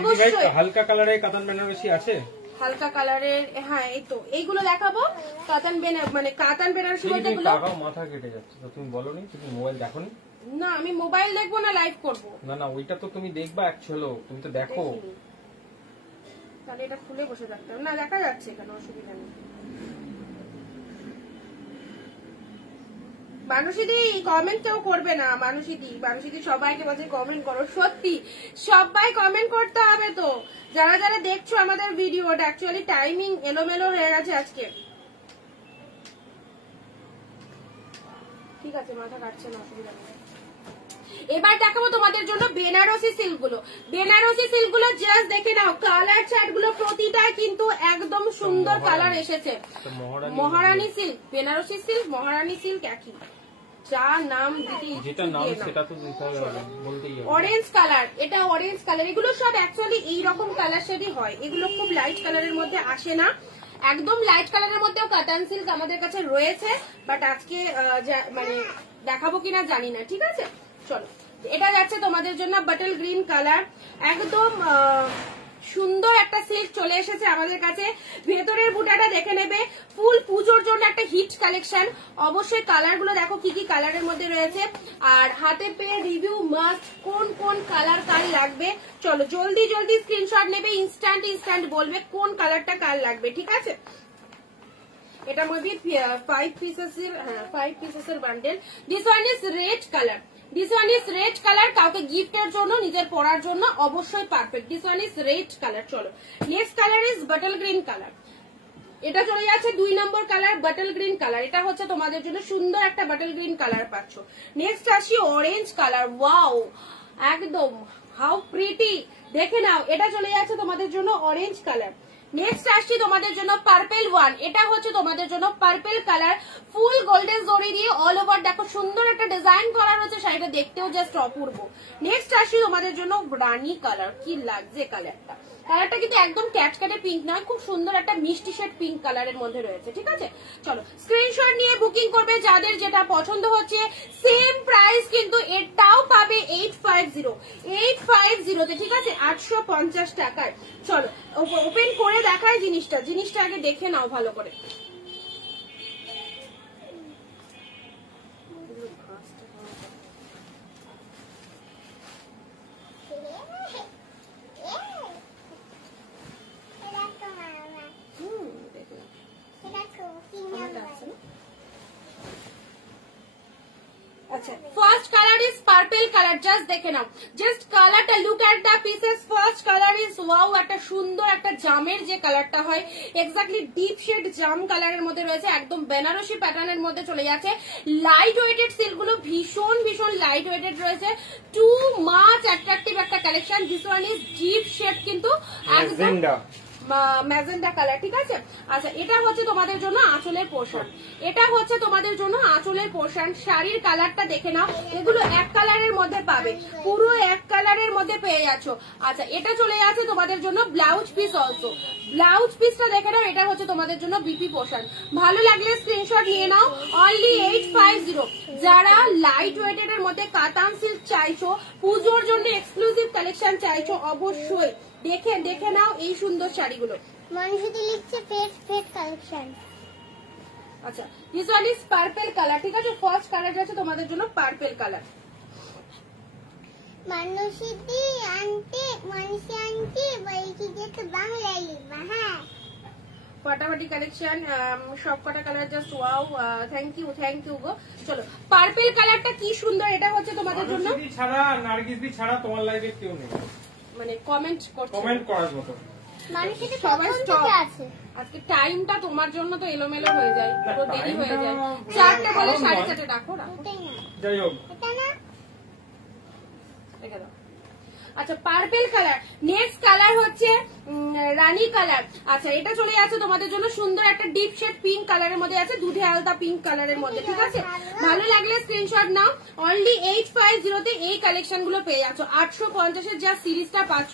অবশ্যই। হালকা কালারে কাতান বেনারসি আছে? হালকা কালারের, হ্যাঁ এই তো এইগুলো দেখাবো। কাতান মানে কাতান বেনারসি বলতে এগুলো মাথা কেটে যাচ্ছে তো, তুমি বলোনি তুমি মোবাইল দেখোনি? না আমি মোবাইল দেখবো না লাইভ করব। না না ওইটা তো তুমি দেখবা অ্যাকচুয়ালি, তুমি তো দেখো। তাহলে এটা খুলে বসে থাকতে হবে না, দেখা যাচ্ছে এখানে অসুবিধা নেই। মানুষিদি কমেন্ট কেউ করবে না, মানুষিদি সবাইকে বলছে কমেন্ট করো। সত্যি সবাই কমেন্ট করতে হবে তো, যারা যারা দেখছো আমাদের ভিডিওটা। অ্যাকচুয়ালি টাইমিং এলোমেলো হয়ে গেছে আজকে। ঠিক আছে মাথা কাটছে না, অসুবিধা নেই। এবার দেখাবো তোমাদের জন্য বেনারসি সিল্ক গুলো। বেনারসি সিল্ক গুলো জাস্ট দেখে নাও, কালার চার্ট গুলো প্রতিটা কিন্তু একদম সুন্দর কালার এসেছে। মহারানী সিল্ক, বেনারসি সিল্ক, মহারানী সিল্ক একই, যা নাম দিতে অরেঞ্জ কালার, এটা অরেঞ্জ কালার। এগুলো সব অ্যাকচুয়ালি এইরকম কালার শেডই হয়, এগুলো খুব লাইট কালারের মধ্যে আসে না। একদম লাইট কালারের মধ্যেও কাতান সিল্ক আমাদের কাছে রয়েছে, বাট আজকে মানে দেখাবো কিনা জানি না। ঠিক আছে চলো, এটা যাচ্ছে তোমাদের জন্য বাটল গ্রিন কালার। একদম সুন্দর একটা সিল্ক চলে এসেছে আমাদের কাছে। ভেতরের বুটাটা দেখে নেবে, ফুল পুজোর জন্য একটা হিট কালেকশন। অবশ্যই কালার গুলো দেখো কি কি কালারের মধ্যে রয়েছে, আর হাতে পেয়ে রিভিউ মাস্ট, কোন কোন কালার কার লাগবে। চলো জলদি জলদি স্ক্রিনশট নেবে, ইনস্ট্যান্ট বলবে কোন কালারটা কার লাগবে। ঠিক আছে, এটা মধ্যে 5 পিসেসের bundle. This one is red colour, this one is red colour, কাউকে গিফটের জন্য, নিজের পরার জন্য অবশ্যই perfect. This one is red colour. চলো next colour is bottle green colour. এটা চলে যাচ্ছে 2 number colour, bottle green colour. এটা হচ্ছে তোমাদের জন্য সুন্দর একটা বাটল গ্রিন কালার পাচ্ছ। নেক্সট আসি অরেঞ্জ কালার। ওয়াও, একদম হাউ প্রিটি, দেখে নাও। এটা চলে যাচ্ছে তোমাদের জন্য অরেঞ্জ কালার। নেক্সট আসছি তোমাদের জন্য পার্পেল ওয়ান। এটা হচ্ছে তোমাদের জন্য পার্পেল কালার, ফুল গোল্ডেন জরি দিয়ে অল ওভার দেখো সুন্দর একটা ডিজাইন করা রয়েছে, শাড়িটা দেখতেও জাস্ট অপূর্ব। নেক্সট আসছি তোমাদের জন্য রানী কালার। কি লাগছে কালারটা, কালারটা কিন্তু একদম ক্যাটকাটে পিঙ্ক নয়, খুব সুন্দর একটা মিষ্টি শেড পিঙ্ক কালারের মধ্যে রয়েছে। ঠিক আছে চলো স্ক্রিনশট নিয়ে বুকিং করবে, যাদের যেটা পছন্দ হচ্ছে। সেম প্রাইস কিন্তু এটাও পাবে 850 তে। ঠিক আছে 850 টাকায়। চলো ওপেন করে দেখায় জিনিসটা আগে দেখে নাও ভালো করে। আচ্ছা first colour is purple colour, just দেখে নাও, জাস্ট কালারটা look at the pieces. First colour is wow, একটা সুন্দর একটা জামের যে কালারটা হয়, এক্স্যাক্টলি ডিপ শেড জাম কালারের মধ্যে রয়েছে, একদম বেনারসি প্যাটার্নের মধ্যে চলে যাচ্ছে। লাইট ওয়েটেড সিল্ক গুলো ভীষণ লাইট ওয়েটেড রয়েছে, টু মাচ অ্যাট্রাকটিভ একটা collection. This one is deep shade কিন্তু একদম ম্যাজেন্ডা কালার। ঠিক আছে আচ্ছা, এটা হচ্ছে তোমাদের জন্য আঁচলের পোর্শন, এটা হচ্ছে তোমাদের জন্য আঁচলের পোর্শন। শাড়ির কালারটা দেখে নাও, এগুলো এক কালারের মধ্যে পাবে, পুরো এক কালারের মধ্যে পেয়ে যাচ্ছ। আচ্ছা এটা চলে যাচ্ছে তোমাদের জন্য ব্লাউজ পিস অলসো, ব্লাউজ পিসটা দেখে নাও, এটা হচ্ছে তোমাদের জন্য বিপি পোর্শন। ভালো লাগলে স্ক্রিনশট নিয়ে নাও। অনলি 850। যারা লাইট ওয়েটেড এর মধ্যে কাতান সিল্ক চাইছো, পুজোর জন্য এক্সক্লুসিভ কালেকশন চাইছো, অবশ্যই দেখে নাও এই সুন্দর শাড়িগুলো। মানুষটি লিখছে ফেট কালেকশন। আচ্ছা this one is purple colour. ঠিক আছে ফার্স্ট কালার যাচ্ছে তোমাদের জন্য পার্পল কালার। মানুষি আন্টি বলছি যে তো বাংলায় লিখবা। হ্যাঁ ফাটাফাটি কালেকশন, সব কটা colour just wow, thank you গো। চলো পার্পল কালারটা কি সুন্দর, এটা হচ্ছে তোমাদের জন্য ছাড়া নার্গিস দি ছাড়া তোমার লাইভে কেউ নেই, মানে কমেন্ট করার মতো মানুষটি সবাই স্টপ আছে। আজকে টাইমটা তোমার জন্য তো এলোমেলো হয়ে যায়, পুরো দেরি হয়ে যায়। 4টে বলে 4:30 রাখো। যাই হোক এটা না রেখে দাও। আচ্ছা পার্পল কালার। নেক্সট কালার হচ্ছে রানী কালার। আচ্ছা এটা চলে যাচ্ছে তোমাদের জন্য সুন্দর একটা ডিপ শেড পিঙ্ক কালারের মধ্যে আছে, দুধে আলতা পিঙ্ক কালারের মধ্যে, ঠিক আছে? ভালো লাগলে স্ক্রিনশট নাও। অনলি 850 এই কালেকশন গুলো পেয়ে যাচ্ছ। 850 যা সিরিজটা পাচ্ছ,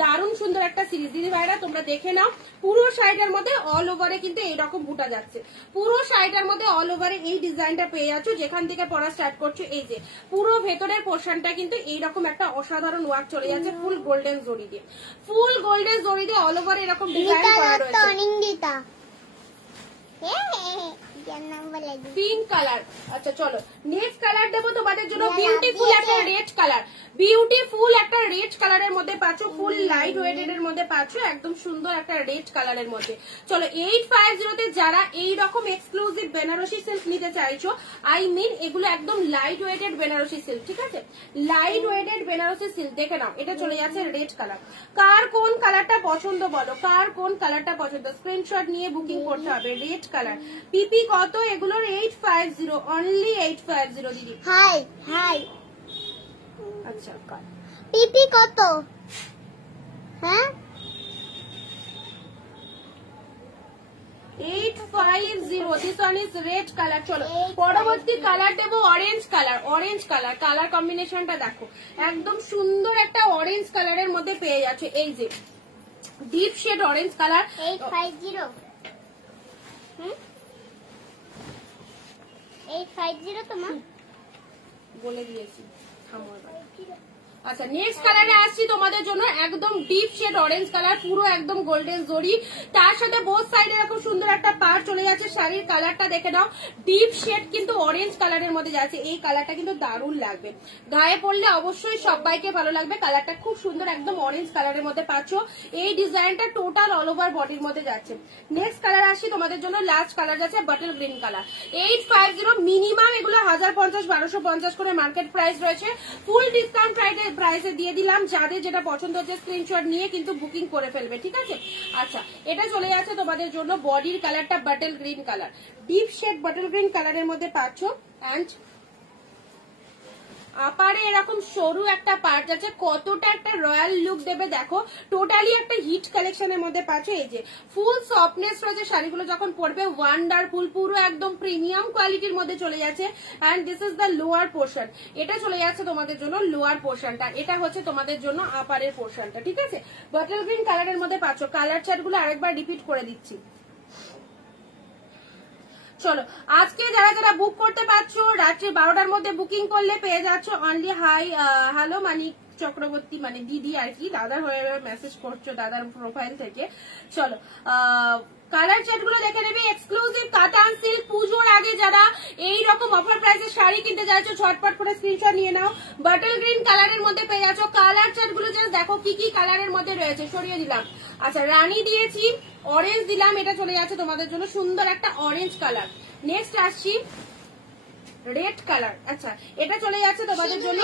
দারুণ সুন্দর একটা সিরিজ। দিদি ভাইরা তোমরা দেখে নাও, পুরো শাড়িটার মধ্যে অল ওভারে কিন্তু এইরকম বুটা যাচ্ছে, পুরো শাড়িটার মধ্যে অল ওভারে এই ডিজাইনটা পেয়ে যাচ্ছ। যেখান থেকে পড়া স্টার্ট করছো, এই যে পুরো ভেতরের পোর্শনটা কিন্তু এইরকম একটা অসাধারণ ওয়ার্ক চলে যাচ্ছে, ফুল গোল্ডেন জরি দিয়ে, ফুল গোল্ডেন জরি দিয়ে অল ওভার এরকম ডিজাইন করা রয়েছে। Pink colour. আচ্ছা চলো নেক্সট কালার দেবো তোমাদের জন্য, বিউটিফুল একটা রেড কালার, বিউটিফুল একটা রেড কালারের মধ্যে পাচ্ছ, ফুল লাইট ওয়েটেড এর মধ্যে পাচ্ছ, একদম সুন্দর একটা রেড কালারের মধ্যে। চলো 850 যারা এইরকম এক্সক্লুসিভ বেনারসি সিল্ক নিতে চাইছো, আই মিন এগুলো একদম লাইট ওয়েটেড বেনারসি সিল্ক, ঠিক আছে? লাইট ওয়েটেড বেনারসি সিল্ক দেখে নাও, এটা চলে যাচ্ছে রেড কালার। কার কোন কালারটা পছন্দ বলো, কার কোন কালারটা পছন্দ? স্ক্রিনশট নিয়ে বুকিং করতে হবে। রেড কালার, পিপি কত এগুলোর? 850, অনলি 850 দিদি। হাই হাই, আচ্ছা পিপি কত? হ্যাঁ 850, this one is red color। চলো পরবর্তী কালার দেবো orange colour. Orange colour, colour কম্বিনেশনটা দেখো, একদম সুন্দর একটা অরেঞ্জ কালারের মধ্যে পেয়ে যাচ্ছে, এই যে ডিপ শেড অরেঞ্জ কালার। 850, 850 তোমার বলে দিয়েছি, থামো এবার। আচ্ছা নেক্সট কালারে আসছি তোমাদের জন্য, একদম ডিপ শেড অরেঞ্জ কালার, পুরো একদম গোল্ডেন জরি, তার সাথে বোথ সাইডে এরকম সুন্দর একটা পার চলে যাচ্ছে। শাড়ির কালারটা দেখে নাও, ডিপ শেড কিন্তু অরেঞ্জ কালারের মধ্যে যাচ্ছে, এই কালারটা কিন্তু দারুণ লাগবে, গায়ে পড়লে অবশ্যই সবাইকে ভালো লাগবে। কালারটা খুব সুন্দর, একদম অরেঞ্জ কালারের মধ্যে পাচ্ছ। এই ডিজাইনটা টোটাল অল ওভার বডির মধ্যে যাচ্ছে। নেক্সট কালার আসছি তোমাদের জন্য, লাস্ট কালার যাচ্ছে বটল গ্রিন কালার। 850, মিনিমাম এগুলো 1050 1250 করে মার্কেট প্রাইস রয়েছে, ফুল ডিসকাউন্ট প্রাইসে দিয়ে দিলাম। যাদের যেটা পছন্দ হচ্ছে স্ক্রিনশট নিয়ে কিন্তু বুকিং করে ফেলবে, ঠিক আছে? আচ্ছা এটা চলে যাচ্ছে তোমাদের জন্য বডির কালারটা bottle green colour, deep shade bottle green কালারের মধ্যে পাচ্ছ। অ্যান্ড আপারে এরকম সরু একটা পার্ট আছে, কতটা একটা রয়্যাল লুক দেবে দেখো, টোটালি একটা হিট কালেকশনের মধ্যে পাচ্ছ। এই যে ফুল সফটনেস রয়েছে, শাড়িগুলো যখন পরবে ওয়ান্ডারফুল, পুরো একদম প্রিমিয়াম কোয়ালিটির মধ্যে চলে যাচ্ছে। And this is the lower portion, এটা চলে যাচ্ছে তোমাদের জন্য লোয়ার পোর্শনটা, এটা হচ্ছে তোমাদের জন্য আপারের পোর্শনটা, ঠিক আছে? বটল গ্রিন কালারের মধ্যে পাচ্ছ। কালার চার্টগুলো আরেকবার রিপিট করে দিচ্ছি। চলো আজকে যারা যারা বুক করতে পারছো, রাত্রি 12টার মধ্যে বুকিং করলে পেয়ে যাচ্ছ অনলি হাই হ্যালো মানিক চক্রবর্তী, মানে দিদি আর কি, দাদার হয়ে মেসেজ করছো দাদার প্রোফাইল থেকে। চলো কালার চার্ট গুলো দেখে নেবে, এক্সক্লুসিভ কাতান সিল্ক। পুজোর আগে যারা এই রকম অফার প্রাইসে শাড়ি কিনতে যাচ্ছ, ঝটপট করে স্ক্রিনশট নিয়ে নাও। বটল গ্রিন কালারের মধ্যে পেয়ে যাচ্ছ। কালার চার্ট গুলো জাস্ট দেখো কি কি কালারের মধ্যে রয়েছে, সরিয়ে দিলাম। আচ্ছা রানী দিয়েছি, অরেঞ্জ দিলাম, এটা চলে যাচ্ছে তোমাদের জন্য সুন্দর একটা অরেঞ্জ কালার। নেক্সট আসছি রেড কালার। আচ্ছা এটা চলে যাচ্ছে তোমাদের জন্য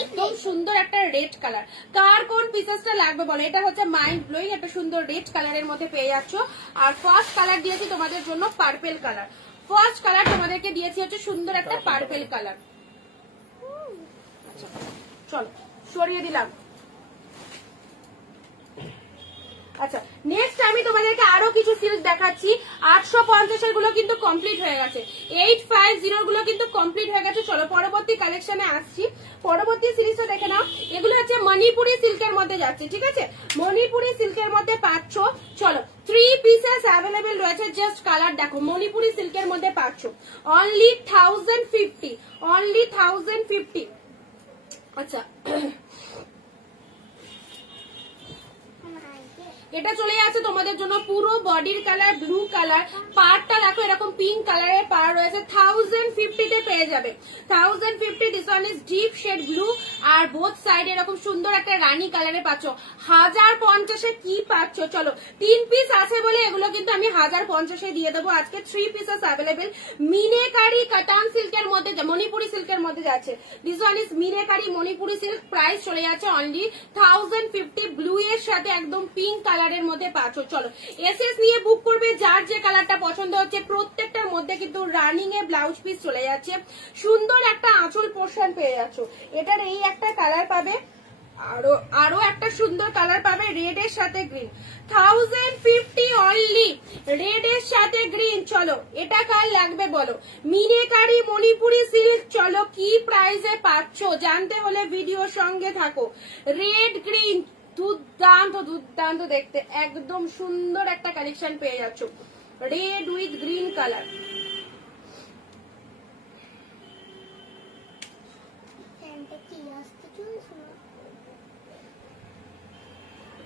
একদম সুন্দর একটা রেড কালার। কার কোন পিসেসটা লাগবে বলো? এটা হচ্ছে মাইন্ড ব্লোয়িং একটা সুন্দর রেড কালারের মধ্যে পেয়ে যাচ্ছ। আর ফার্স্ট কালার দিয়েছি তোমাদের জন্য পার্পেল কালার। ফার্স্ট কালার তোমাদেরকে দিয়েছি হচ্ছে সুন্দর একটা পার্পেল কালার। আচ্ছা চলো সরিয়ে দিলাম। আচ্ছা নেক্সট আমি তোমাদেরকে আরো কিছু সিল্ক দেখাচ্ছি। 850 গুলো কিন্তু কমপ্লিট হয়ে গেছে, 850 গুলো কিন্তু কমপ্লিট হয়ে গেছে। চলো পরবর্তী কালেকশনে আসছি, পরবর্তী সিরিজটা দেখে নাও। এগুলো হচ্ছে মণিপুরি সিল্কের মধ্যে যাচ্ছে, ঠিক আছে? মণিপুরি সিল্কের মধ্যে পাচ্ছ। চলো 3 পিসেস অ্যাভেলেবেল রয়েছে, জাস্ট কালার দেখো। মণিপুরি সিল্কের মধ্যে পাচ্ছ অনলি 1050, অনলি 1050। আচ্ছা এটা চলে যাচ্ছে তোমাদের জন্য পুরো বডির কালার ব্লু কালার, পাড়টা দেখো এরকম পিঙ্ক কালারের পাড় রয়েছে, 1050 তে পেয়ে যাবে। 1050, this one is deep shade blue, আর বোথ সাইড এরকম সুন্দর একটা রানী কালারে পাচ্ছ। 1050 কি পাচ্ছ? চলো 3 পিস আছে বলে এগুলো কিন্তু আমি 1050 দিয়ে দেবো আজকে। 3 পিসেস অ্যাভেলেবেল। মিনেকারি কাতান সিল্কের মধ্যে, মণিপুরি সিল্কের মধ্যে যাচ্ছে। This one is meenakari Manipuri silk, price চলে যাচ্ছে অনলি 1050। ব্লু এর সাথে একদম পিঙ্ক কালারের মধ্যে পাচ্ছ। চলো এসএস নিয়ে বুক করবে, যার যে কালারটা পছন্দ হচ্ছে। প্রত্যেকটার মধ্যে কিন্তু রানিং এ ব্লাউজ পিস চলে যাচ্ছে, সুন্দর একটা আঁচল পোর্শন পেয়ে যাচ্ছ। এটার এই একটা কালার পাবে, আরো আরো একটা সুন্দর কালার পাবে রেড এর সাথে গ্রিন, 1050 অনলি, রেড এর সাথে গ্রিন। চলো এটা কার লাগবে বলো, মিনেকারি মণিপুরি সিল্ক। চলো কি প্রাইসে পাচ্ছ জানতে হলে ভিডিওর সঙ্গে থাকো। রেড গ্রিন দুর্দান্ত দুর্দান্ত দেখতে, একদম সুন্দর একটা কালেকশন পেয়ে যাচ্ছ, red with green colour.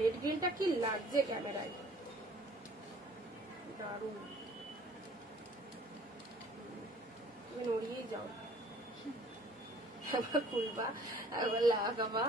Red গ্রিনটা কি লাগছে ক্যামেরায়, দারুণ, তুমি নড়িয়ে যাও, আবার খুলবা আবার লাগাবা,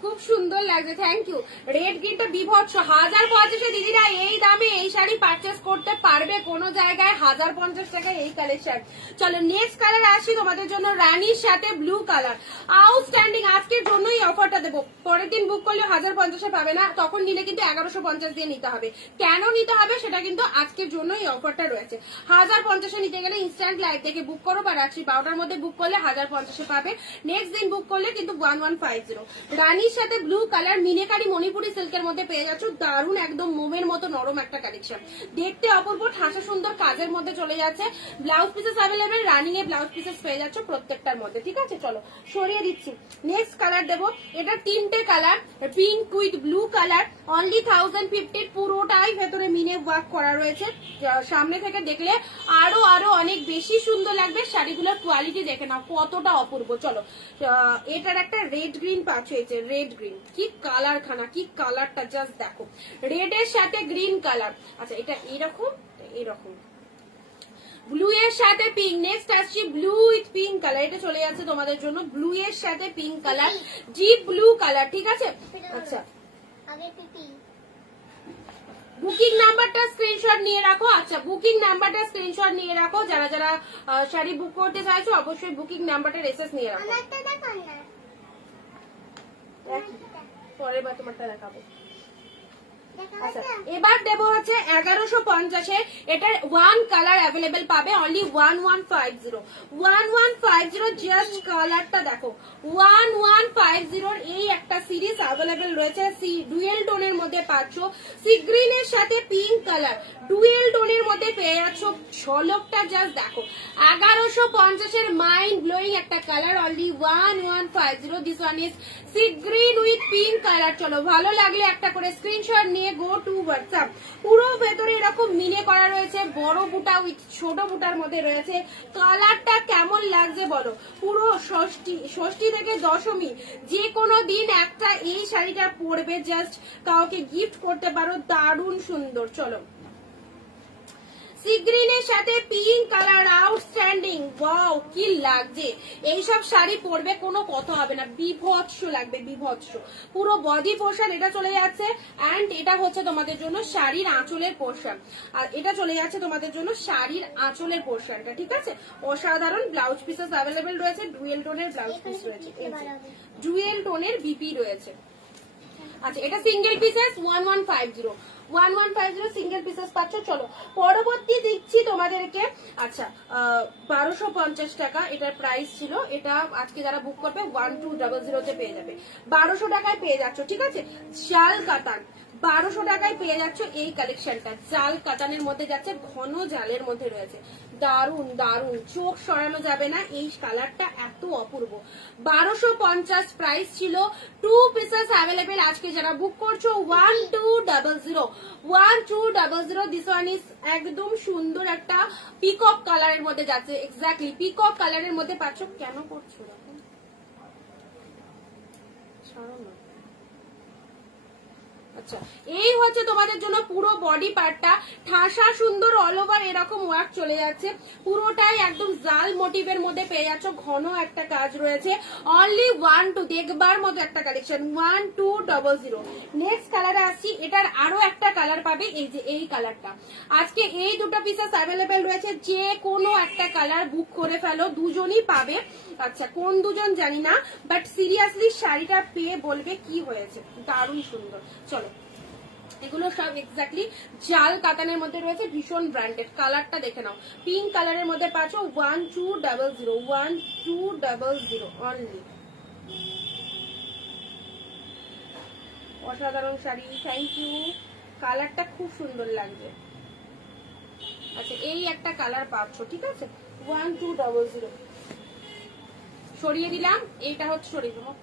খুব সুন্দর লাগছে, থ্যাংক ইউ। রেড গ্রিনটা বিভৎস, 1050 দিদিরা এই দামে এই শাড়ি পারচেস করতে পারবে কোনো জায়গায়, 1050 টাকায় এই কালেকশন। চলো নেক্সট কালার আসি তোমাদের জন্য, রানীর সাথে ব্লু কালার, আউটস্ট্যান্ডিং। আজকের জন্য এই অফারটা দেবো, পরের দিন বুক করলে 1050 পাবে না, তখন নিলে কিন্তু 1150 দিয়ে নিতে হবে। কেন নিতে হবে সেটা কিন্তু আজকের জন্য এই অফারটা রয়েছে। 1050 নিতে গেলে ইনস্ট্যান্ট লাইভ দেখে বুক করো, বা রাত্রি 12টার মধ্যে বুক করলে 1050 পাবে, নেক্সট দিন বুক করলে কিন্তু 1150। রানীর সাথে ব্লু কালার, মিনেকারি মণিপুরি সিল্কের মধ্যে পেয়ে যাচ্ছ, দারুণ একদম মোমের মতো নরম একটা কালেকশন, দেখতে অপূর্ব, ঠাসা সুন্দর কাজের মধ্যে চলে যাচ্ছে। ব্লাউজ পিসেস অ্যাভেলেবেল, রানিং এ ব্লাউজ পিসেস পেয়ে যাচ্ছ প্রত্যেকটার মধ্যে, ঠিক আছে। চলো সরিয়ে দিচ্ছি, নেক্সট কালার দেবো, এটা তিনটে colour, pink with blue colour, only 1050, পুরোটাই ভেতরে মিনে ওয়ার্ক করা রয়েছে, সামনে থেকে দেখলে আরো আরো অনেক বেশি সুন্দর লাগবে। শাড়িগুলোর কোয়ালিটি দেখে নাও কতটা অপূর্ব। চলো এটার একটা রেড গ্রিন পাচ্ছ, রেড গ্রিন, কি কালার খানা, কি কালারটা জাস্ট দেখো, রেড এর সাথে গ্রিন কালার। আচ্ছা এটা এরকম এরকম, ব্লু এর সাথে পিঙ্ক। নেক্সট আসছি ব্লু উইথ পিঙ্ক কালার, এটা চলে যাচ্ছে তোমাদের জন্য ব্লু এর সাথে pink colour, deep blue colour, ঠিক আছে। আচ্ছা বুকিং নাম্বারটা স্ক্রিনশট নিয়ে রাখো, আচ্ছা বুকিং নাম্বারটা স্ক্রিনশট নিয়ে রাখো, যারা যারা শাড়ি বুক করতে চাইছো অবশ্যই বুকিং নাম্বারটা এসএস নিয়ে রাখো, পরের বার তোমারটা দেখাবো। আচ্ছা এবার দেবো হচ্ছে 1150, এটার ওয়ান কালার অ্যাভেলেবেল পাবে, অনলি 1150, জাস্ট কালারটা দেখো, 1150 এই একটা সিরিজ অ্যাভেলেবেল রয়েছে, ডুয়েল টোনের মধ্যে পাচ্ছ, সি গ্রিনের সাথে পিঙ্ক কালার, ডুয়েল টোনের মধ্যে পেয়ে যাচ্ছ, ঝলকটা জাস্ট দেখো, 1150 মাইন্ড ব্লোয়িং একটা colour, only 1150। This one is sea green with pink colour. চলো ভালো লাগলে একটা করে স্ক্রিনশট নিয়ে গো টু হোয়াটসঅ্যাপ। পুরো ভেতরে এরকম মিনে করা রয়েছে, বড় বুটা উইথ ছোট বুটার মধ্যে রয়েছে, কালারটা কেমন লাগছে বলো, পুরো ষষ্ঠী থেকে দশমী যে কোনো দিন একটা এই শাড়িটা পরবে, জাস্ট কাউকে গিফট করতে পারো, দারুণ সুন্দর। চলো সি গ্রিনের সাথে পিঙ্ক কালার, আউটস্ট্যান্ডিং, ওয়াও কি লাগছে, এইসব শাড়ি পরবে কোনো কথা হবে না, বিভৎস লাগবে, বিভৎস। পুরো বডি পোর্শন এটা চলে যাচ্ছে, এন্ড এটা হচ্ছে তোমাদের জন্য শাড়ির আঁচলের পোর্শন, আর এটা চলে যাচ্ছে তোমাদের জন্য শাড়ির আঁচলের পোর্শনটা, ঠিক আছে। অসাধারণ ব্লাউজ পিসেস অ্যাভেলেবেল রয়েছে, ডুয়েল টোনের ব্লাউজ পিস রয়েছে, ডুয়েল টোনের বিপি রয়েছে। আচ্ছা এটা সিঙ্গেল পিসেস 1150 সিঙ্গেল পিসেস পাচ্ছ। চলো পরবর্তী দিচ্ছি তোমাদেরকে, আচ্ছা 1250 টাকা এটার প্রাইস ছিল, এটা আজকে যারা বুক করবে 1200 পেয়ে যাবে, 1200 টাকায় পেয়ে যাচ্ছ, ঠিক আছে। শাল কাতান 1200 টাকায় পেয়ে যাচ্ছ এই কালেকশনটা, জাল কাতানের মধ্যে যাচ্ছে, ঘন জালের মধ্যে রয়েছে, দারুন দারুন, চোখ সরানো যাবে না, এই কালারটা এত অপূর্ব। 1250 প্রাইস ছিল, 2 পিসেস অ্যাভেলেবেল, আজকে যারা বুক করছো 1200। দিস ওয়ান ইজ একদম সুন্দর একটা পিকক কালারের মধ্যে যাচ্ছে, এক্স্যাক্টলি পিকক কালারের মধ্যে পাচ্ছ। কেন করছো দেখো, সরো না। আচ্ছা এই হচ্ছে তোমাদের জন্য পুরো বডি পার্টটা, ঠাসা সুন্দর অল ওভার এরকম ওয়ার্ক চলে যাচ্ছে, পুরোটাই একদম জাল মোটিভের মধ্যে পেয়ে যাচ্ছ, ঘন একটা কাজ রয়েছে, অনলি 12 দেখবার মতো একটা কালেকশন, 1200। নেক্সট কালারে আসছি, এটার আরো একটা কালার পাবে, এই যে এই কালারটা, আজকে এই দুটো পিসেস অ্যাভেলেবেল রয়েছে, যে কোনো একটা কালার বুক করে ফেলো, দুজনই পাবে। আচ্ছা কোন দুজন জানি না, বাট সিরিয়াসলি শাড়িটা পেয়ে বলবে কি হয়েছে, দারুণ সুন্দর। চলো এগুলো সব এক্স্যাক্টলি জাল কাতানের মধ্যে রয়েছে, ভীষণ ব্র্যান্ডেড, কালারটা দেখে নাও, পিঙ্ক কালারের মধ্যে পাচ্ছ, 1200 অনলি। অসাধারণ শাড়ি, থ্যাংক ইউ। কালারটা খুব সুন্দর লাগছে। আচ্ছা এই একটা কালার পাচ্ছ, ঠিক আছে 1200 সরিয়ে দিলাম। এইটা হচ্ছে সরিয়ে দিলাম।